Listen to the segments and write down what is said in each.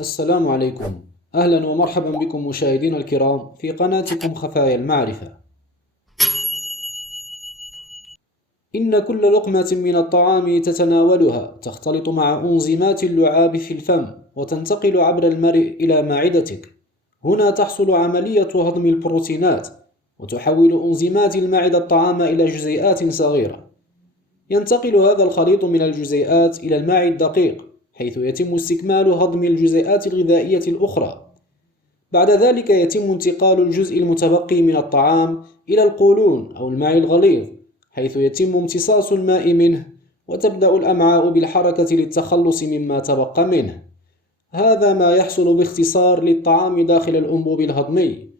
السلام عليكم. أهلا ومرحبا بكم مشاهدينا الكرام في قناتكم خفايا المعرفة. إن كل لقمة من الطعام تتناولها تختلط مع أنزيمات اللعاب في الفم وتنتقل عبر المرء إلى معدتك. هنا تحصل عملية هضم البروتينات وتحول أنزيمات المعدة الطعام إلى جزيئات صغيرة. ينتقل هذا الخليط من الجزيئات إلى الماء الدقيق حيث يتم استكمال هضم الجزيئات الغذائية الأخرى. بعد ذلك يتم انتقال الجزء المتبقي من الطعام إلى القولون أو الماء الغليظ حيث يتم امتصاص الماء منه، وتبدأ الأمعاء بالحركة للتخلص مما تبقى منه. هذا ما يحصل باختصار للطعام داخل الأنبوب الهضمي،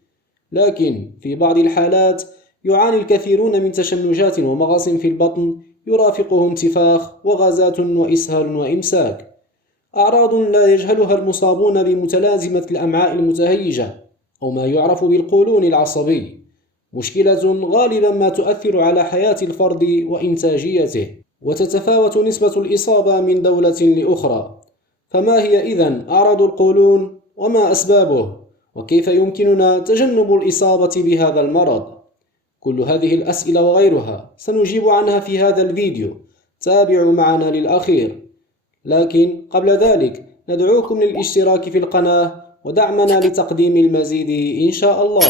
لكن في بعض الحالات يعاني الكثيرون من تشنجات ومغص في البطن يرافقه انتفاخ وغازات وإسهال وإمساك، أعراض لا يجهلها المصابون بمتلازمة الأمعاء المتهيجة أو ما يعرف بالقولون العصبي، مشكلة غالبا ما تؤثر على حياة الفرد وإنتاجيته، وتتفاوت نسبة الإصابة من دولة لأخرى. فما هي إذن أعراض القولون وما أسبابه؟ وكيف يمكننا تجنب الإصابة بهذا المرض؟ كل هذه الأسئلة وغيرها سنجيب عنها في هذا الفيديو، تابعوا معنا للأخير. لكن قبل ذلك ندعوكم للاشتراك في القناة ودعمنا لتقديم المزيد إن شاء الله.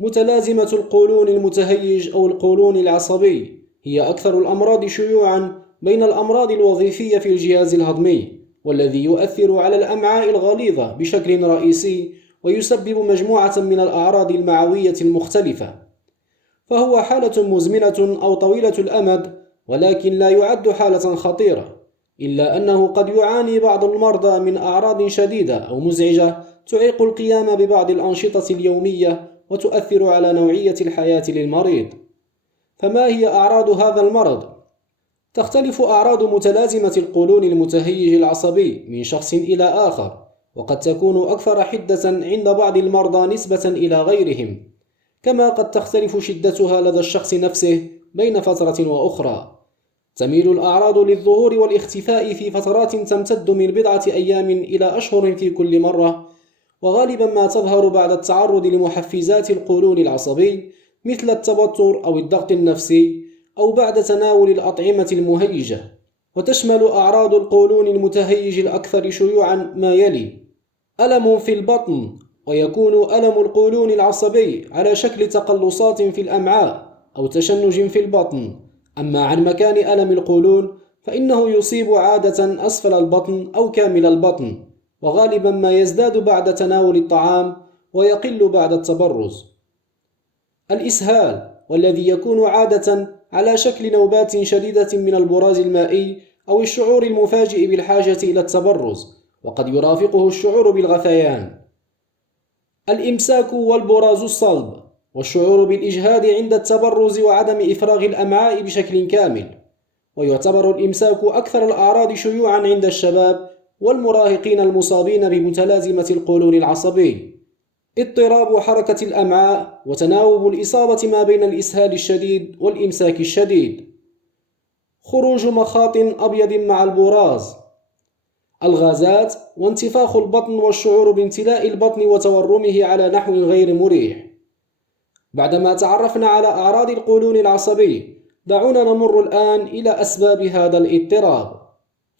متلازمة القولون المتهيج أو القولون العصبي هي أكثر الأمراض شيوعاً بين الأمراض الوظيفية في الجهاز الهضمي، والذي يؤثر على الأمعاء الغليظة بشكل رئيسي ويسبب مجموعة من الأعراض المعوية المختلفة. فهو حالة مزمنة أو طويلة الأمد، ولكن لا يعد حالة خطيرة، إلا أنه قد يعاني بعض المرضى من أعراض شديدة أو مزعجة تعيق القيام ببعض الأنشطة اليومية وتؤثر على نوعية الحياة للمريض. فما هي أعراض هذا المرض؟ تختلف أعراض متلازمة القولون المتهيج العصبي من شخص إلى آخر، وقد تكون أكثر حدة عند بعض المرضى نسبة إلى غيرهم، كما قد تختلف شدتها لدى الشخص نفسه بين فترة وأخرى. تميل الأعراض للظهور والاختفاء في فترات تمتد من بضعة أيام إلى أشهر في كل مرة، وغالبا ما تظهر بعد التعرض لمحفزات القولون العصبي مثل التوتر أو الضغط النفسي، أو بعد تناول الأطعمة المهيجة. وتشمل أعراض القولون المتهيج الأكثر شيوعا ما يلي: ألم في البطن، ويكون ألم القولون العصبي على شكل تقلصات في الأمعاء أو تشنج في البطن. أما عن مكان ألم القولون فإنه يصيب عادة أسفل البطن أو كامل البطن، وغالبا ما يزداد بعد تناول الطعام ويقل بعد التبرز. الإسهال، والذي يكون عادة على شكل نوبات شديدة من البراز المائي أو الشعور المفاجئ بالحاجة إلى التبرز، وقد يرافقه الشعور بالغثيان. الإمساك والبراز الصلب، والشعور بالإجهاد عند التبرز وعدم إفراغ الأمعاء بشكل كامل. ويعتبر الإمساك أكثر الأعراض شيوعاً عند الشباب والمراهقين المصابين بمتلازمة القولون العصبي. اضطراب حركة الأمعاء، وتناوب الإصابة ما بين الإسهال الشديد والإمساك الشديد. خروج مخاط أبيض مع البراز. الغازات وانتفاخ البطن والشعور بامتلاء البطن وتورمه على نحو غير مريح. بعدما تعرفنا على أعراض القولون العصبي، دعونا نمر الآن إلى أسباب هذا الاضطراب.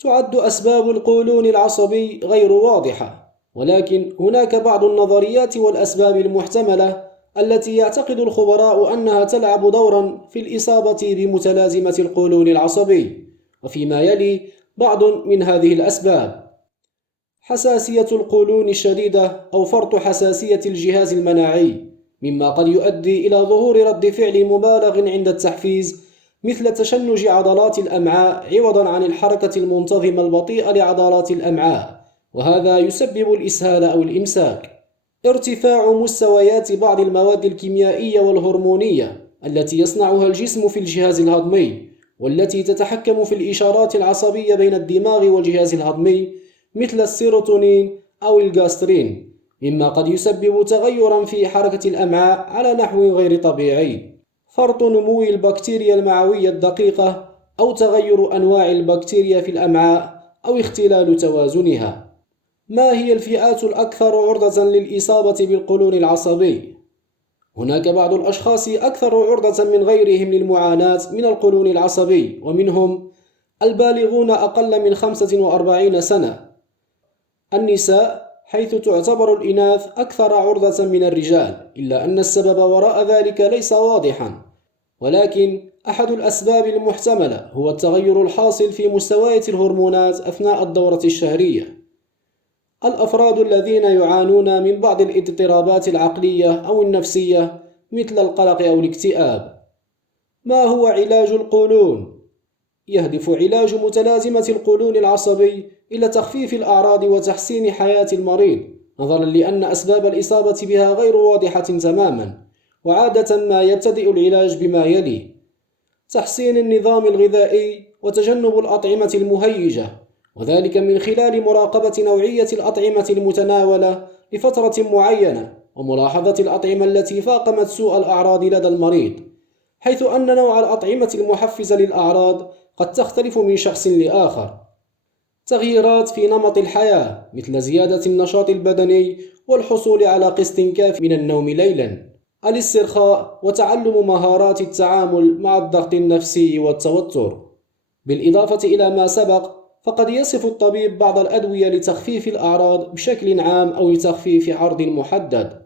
تعد أسباب القولون العصبي غير واضحة، ولكن هناك بعض النظريات والأسباب المحتملة التي يعتقد الخبراء أنها تلعب دورا في الإصابة بمتلازمة القولون العصبي. وفيما يلي بعض من هذه الأسباب: حساسية القولون الشديدة أو فرط حساسية الجهاز المناعي، مما قد يؤدي إلى ظهور رد فعل مبالغ عند التحفيز مثل تشنج عضلات الأمعاء عوضا عن الحركة المنتظمة البطيئة لعضلات الأمعاء، وهذا يسبب الإسهال أو الإمساك. ارتفاع مستويات بعض المواد الكيميائية والهرمونية التي يصنعها الجسم في الجهاز الهضمي، والتي تتحكم في الإشارات العصبية بين الدماغ والجهاز الهضمي مثل السيروتونين أو الغاسترين، مما قد يسبب تغيرا في حركة الأمعاء على نحو غير طبيعي. فرط نمو البكتيريا المعوية الدقيقة أو تغير أنواع البكتيريا في الأمعاء أو اختلال توازنها. ما هي الفئات الأكثر عرضة للإصابة بالقولون العصبي؟ هناك بعض الأشخاص أكثر عرضة من غيرهم للمعاناة من القولون العصبي، ومنهم البالغون أقل من 45 سنة، النساء حيث تعتبر الإناث أكثر عرضة من الرجال، إلا أن السبب وراء ذلك ليس واضحا، ولكن أحد الأسباب المحتملة هو التغير الحاصل في مستويات الهرمونات أثناء الدورة الشهرية. الأفراد الذين يعانون من بعض الاضطرابات العقلية أو النفسية مثل القلق أو الاكتئاب. ما هو علاج القولون؟ يهدف علاج متلازمة القولون العصبي إلى تخفيف الأعراض وتحسين حياة المريض، نظرا لأن أسباب الإصابة بها غير واضحة تماما، وعادة ما يبتدئ العلاج بما يلي: تحسين النظام الغذائي وتجنب الأطعمة المهيجة، وذلك من خلال مراقبة نوعية الأطعمة المتناولة لفترة معينة، وملاحظة الأطعمة التي فاقمت سوء الأعراض لدى المريض، حيث أن نوع الأطعمة المحفزة للأعراض قد تختلف من شخص لآخر. تغييرات في نمط الحياة مثل زيادة النشاط البدني والحصول على قسط كافٍ من النوم ليلاً، الاسترخاء وتعلم مهارات التعامل مع الضغط النفسي والتوتر. بالإضافة إلى ما سبق، فقد يصف الطبيب بعض الأدوية لتخفيف الأعراض بشكل عام أو لتخفيف عرض محدد.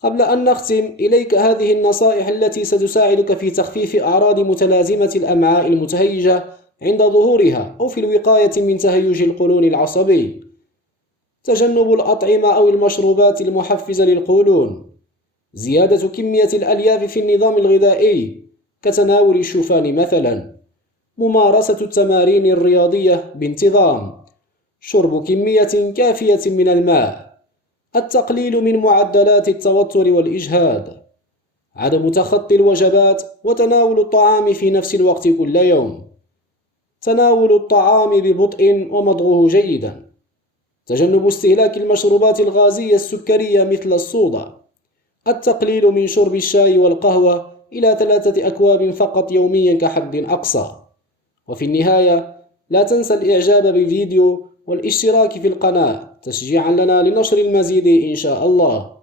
قبل أن نختم، إليك هذه النصائح التي ستساعدك في تخفيف أعراض متلازمة الأمعاء المتهيجة عند ظهورها أو في الوقاية من تهيج القولون العصبي. تجنب الأطعمة أو المشروبات المحفزة للقولون. زيادة كمية الألياف في النظام الغذائي كتناول الشوفان مثلا. ممارسة التمارين الرياضية بانتظام. شرب كمية كافية من الماء. التقليل من معدلات التوتر والإجهاد. عدم تخطي الوجبات وتناول الطعام في نفس الوقت كل يوم. تناول الطعام ببطء ومضغه جيدا. تجنب استهلاك المشروبات الغازية السكرية مثل الصودا. التقليل من شرب الشاي والقهوة إلى 3 أكواب فقط يوميا كحد أقصى. وفي النهاية، لا تنسى الإعجاب بالفيديو والاشتراك في القناة تشجيعا لنا لنشر المزيد إن شاء الله.